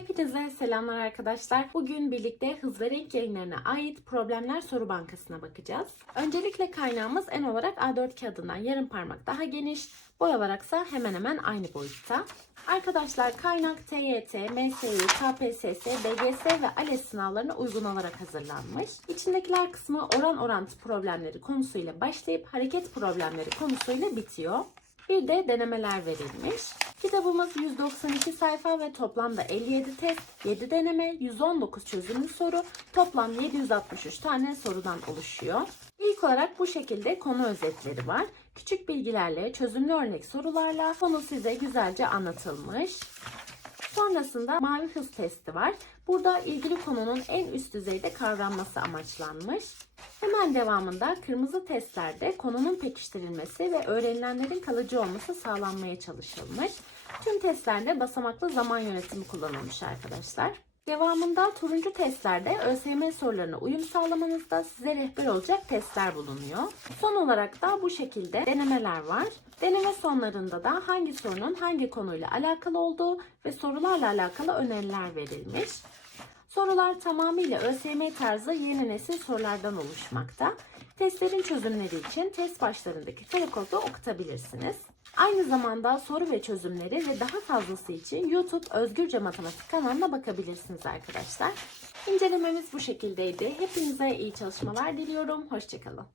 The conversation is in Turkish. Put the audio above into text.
Hepinize selamlar arkadaşlar. Bugün birlikte hız ve renk yayınlarına ait problemler soru bankasına bakacağız. Öncelikle kaynağımız en olarak A4 kağıdından yarım parmak daha geniş, boy olaraksa hemen hemen aynı boyutta. Arkadaşlar kaynak TYT, MSÜ, KPSS, BGS ve ALES sınavlarına uygun olarak hazırlanmış. İçindekiler kısmı oran orantı problemleri konusuyla başlayıp hareket problemleri konusuyla bitiyor. Bir de denemeler verilmiş. Kitabımız 192 sayfa ve toplamda 57 test, 7 deneme, 119 çözümlü soru, toplam 763 tane sorudan oluşuyor. İlk olarak bu şekilde konu özetleri var. Küçük bilgilerle, çözümlü örnek sorularla konu size güzelce anlatılmış. Sonrasında mavi hız testi var. Burada ilgili konunun en üst düzeyde kavranması amaçlanmış. Hemen devamında kırmızı testlerde konunun pekiştirilmesi ve öğrenilenlerin kalıcı olması sağlanmaya çalışılmış. Tüm testlerde basamaklı zaman yönetimi kullanılmış arkadaşlar. Devamında turuncu testlerde ÖSYM sorularına uyum sağlamanızda size rehber olacak testler bulunuyor. Son olarak da bu şekilde denemeler var. Deneme sonlarında da hangi sorunun hangi konuyla alakalı olduğu ve sorularla alakalı öneriler verilmiş. Sorular tamamıyla ÖSYM tarzı yeni nesil sorulardan oluşmakta. Testlerin çözümleri için test başlarındaki kare kodu okutabilirsiniz. Aynı zamanda soru ve çözümleri ve daha fazlası için YouTube Özgürce Matematik kanalına bakabilirsiniz arkadaşlar. İncelememiz bu şekildeydi. Hepinize iyi çalışmalar diliyorum. Hoşçakalın.